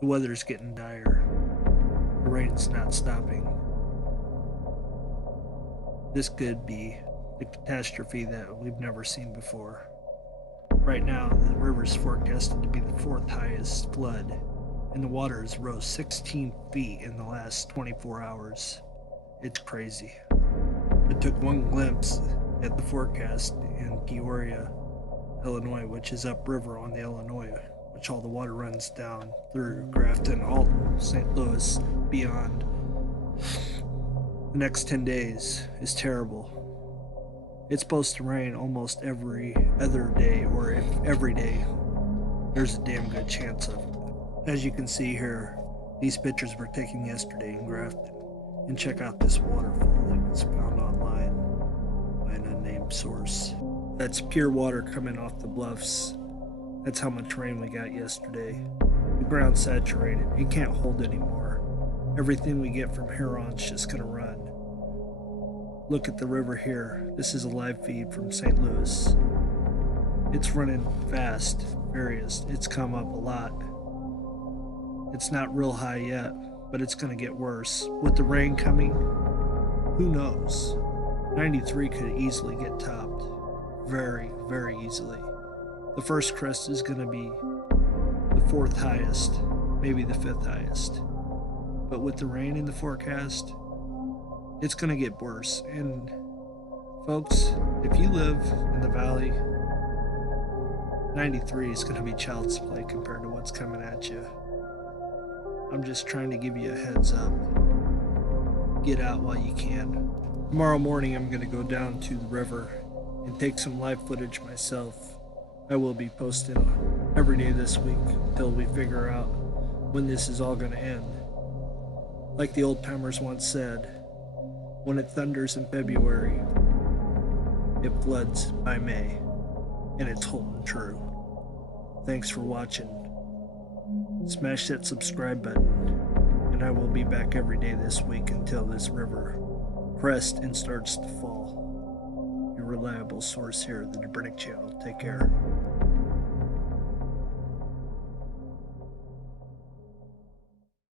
The weather's getting dire. The rain's not stopping. This could be a catastrophe that we've never seen before. Right now, the river's forecasted to be the fourth highest flood, and the water has rose 16 feet in the last 24 hours. It's crazy. I took one glimpse at the forecast in Peoria, Illinois, which is upriver on the Illinois, which all the water runs down through Grafton, Alton, St. Louis, beyond. The next 10 days is terrible. It's supposed to rain almost every other day, or if every day, there's a damn good chance of it. As you can see here, these pictures were taken yesterday in Grafton. And check out this waterfall that was found online by an unnamed source. That's pure water coming off the bluffs. That's how much rain we got yesterday. The ground's saturated. It can't hold anymore. Everything we get from here on is just gonna run. Look at the river here. This is a live feed from St. Louis. It's running fast, furious. It's come up a lot. It's not real high yet, but it's going to get worse. With the rain coming, who knows? 93 could easily get topped. Very, very easily. The first crest is going to be the fourth highest, maybe the fifth highest. But with the rain in the forecast, it's going to get worse. And folks, if you live in the valley, 93 is going to be child's play compared to what's coming at you. I'm just trying to give you a heads up. Get out while you can. Tomorrow morning I'm going to go down to the river and take some live footage myself. I will be posting every day this week until we figure out when this is all going to end. Like the old timers once said, when it thunders in February, it floods by May, and it's holding true. Thanks for watching. Smash that subscribe button, and I will be back every day this week until this river crests and starts to fall. Your reliable source here at the Dobrinic Channel. Take care.